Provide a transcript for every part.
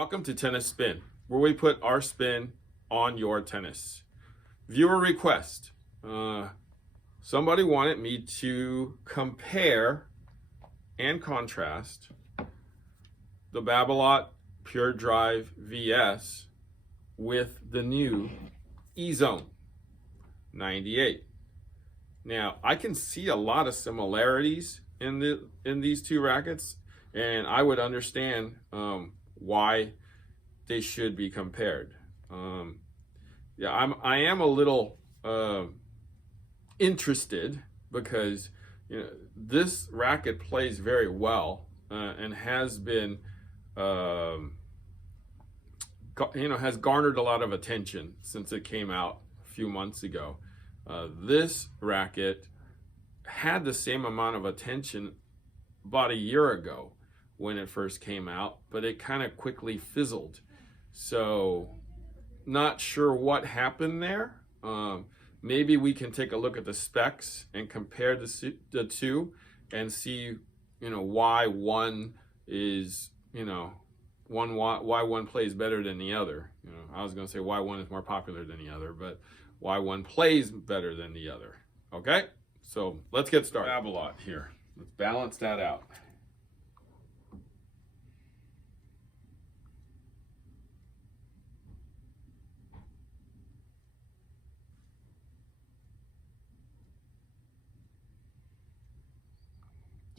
Welcome to Tennis Spin, where we put our spin on your tennis. Viewer request. Somebody wanted me to compare and contrast the Babolat Pure Drive VS with the new Ezone 98. Now, I can see a lot of similarities in these two rackets, and I would understand why they should be compared. I am a little interested because this racket plays very well and has been has garnered a lot of attention since it came out a few months ago. This racket had the same amount of attention about a year ago when it first came out, but it kind of quickly fizzled. So not sure what happened there. Maybe we can take a look at the specs and compare the two and see why one is why one plays better than the other. I was going to say why one is more popular than the other, but why one plays better than the other. Okay, so let's get started. Babolat here. Let's balance that out.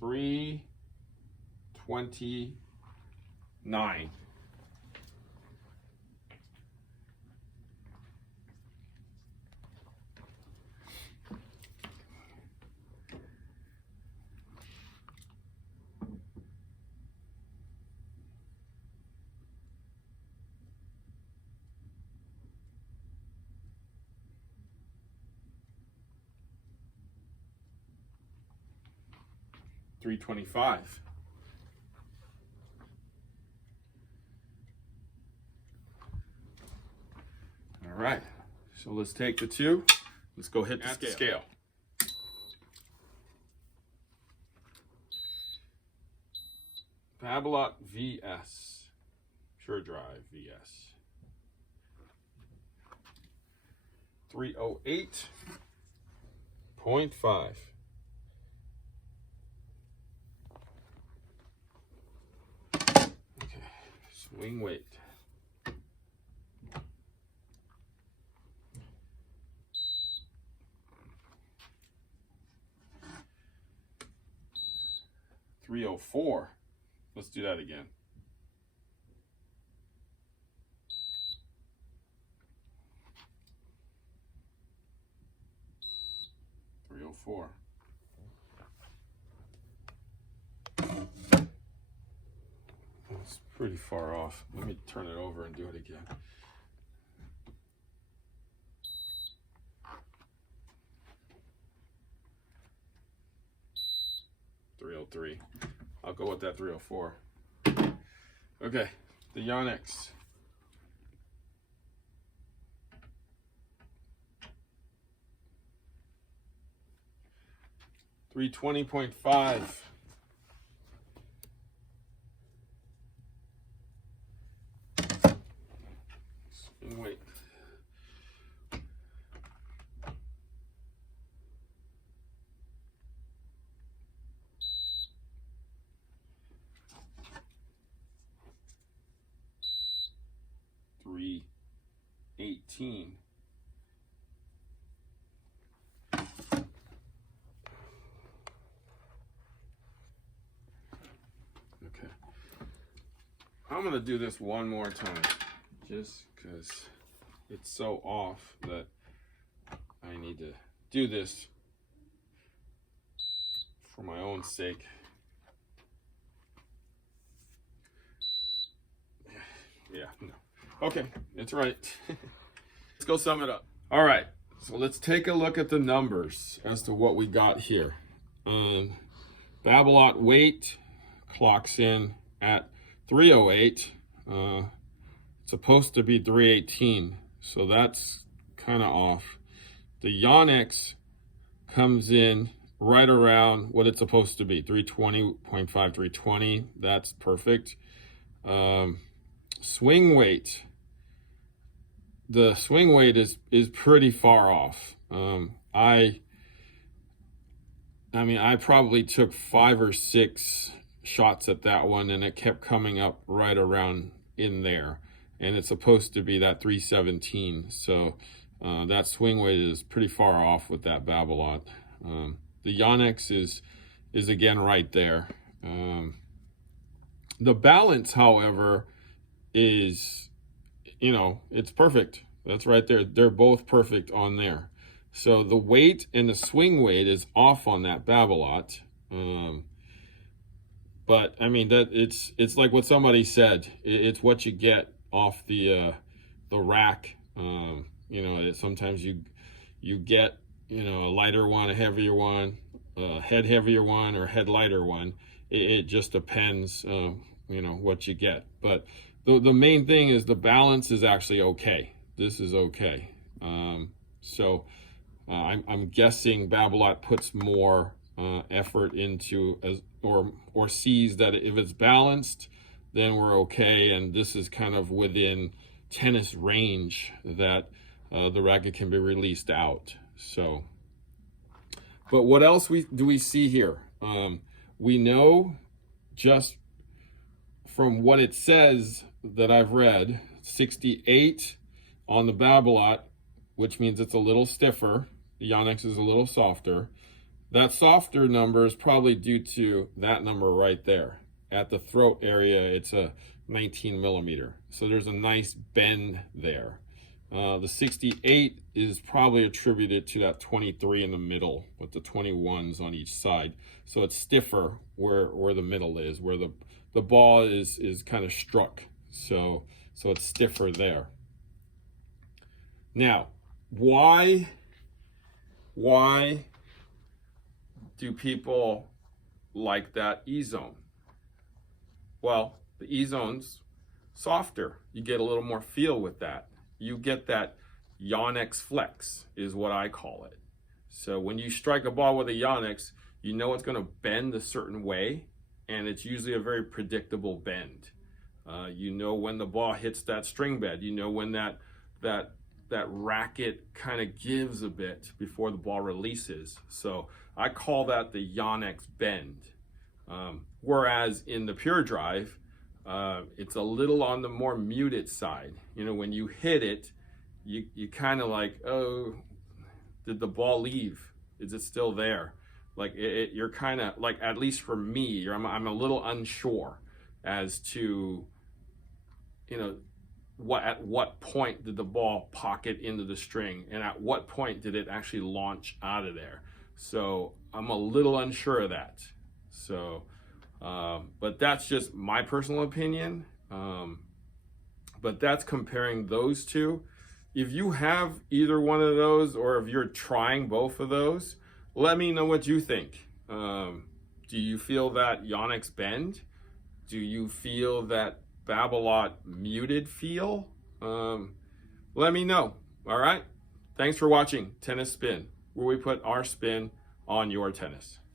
$329. $325. All right, so let's take the two. Let's go hit the scale. Babolat VS, Pure Drive VS. 308.5. Swing weight. $304. Let's do that again. $304. It's pretty far off. Let me turn it over and do it again. $303. I'll go with that $304. Okay, the Yonex. $320.5. Wait. $318. Okay. I'm gonna do this one more time, just because it's so off that I need to do this for my own sake. Yeah, no. Okay, it's right. Let's go sum it up. All right, so let's take a look at the numbers as to what we got here. Babolat weight clocks in at 308. It's supposed to be 318. So that's kind of off. The Yonex comes in right around what it's supposed to be, 320.5, 320. That's perfect. swing weight. The swing weight is pretty far off. I mean, I probably took 5 or 6 shots at that one, and it kept coming up right around in there. And it's supposed to be that 317. So that swing weight is pretty far off with that Babolat. The Yonex is again right there. The balance, however, is, it's perfect. That's right there. They're both perfect on there. So the weight and the swing weight is off on that Babolat. But I mean, that it's like what somebody said. It's what you get off the rack. Sometimes you get a lighter one, a heavier one, a head heavier one, or a head lighter one. It just depends, what you get. But the main thing is the balance is actually okay. This is okay. So I'm guessing Babolat puts more effort into or sees that if it's balanced, then we're okay, and this is kind of within tennis range that the racket can be released out. So, but what else do we see here? We know just from what it says that I've read, 68 on the Babolat, which means it's a little stiffer. The Yonex is a little softer. That softer number is probably due to that number right there. At the throat area, it's a 19 millimeter. So there's a nice bend there. The 68 is probably attributed to that 23 in the middle with the 21s on each side. So it's stiffer where the middle is, where the ball is kind of struck. So it's stiffer there. Now, why do people like that Ezone? Well, the Ezone's softer. You get a little more feel with that. You get that Yonex flex is what I call it. So when you strike a ball with a Yonex, you know it's going to bend a certain way, and it's usually a very predictable bend. You know when the ball hits that string bed. You know when that racket kind of gives a bit before the ball releases. So I call that the Yonex bend. Whereas in the Pure Drive, it's a little on the more muted side. When you hit it, you kind of like, oh, did the ball leave? Is it still there? Like you're kind of like, at least for me, I'm a little unsure as to, at what point did the ball pocket into the string, and at what point did it actually launch out of there? So I'm a little unsure of that. So, but that's just my personal opinion. But that's comparing those two. If you have either one of those, or if you're trying both of those, let me know what you think. Do you feel that Yonex bend? Do you feel that Babolat muted feel? Let me know. All right. Thanks for watching Tennis Spin, where we put our spin on your tennis.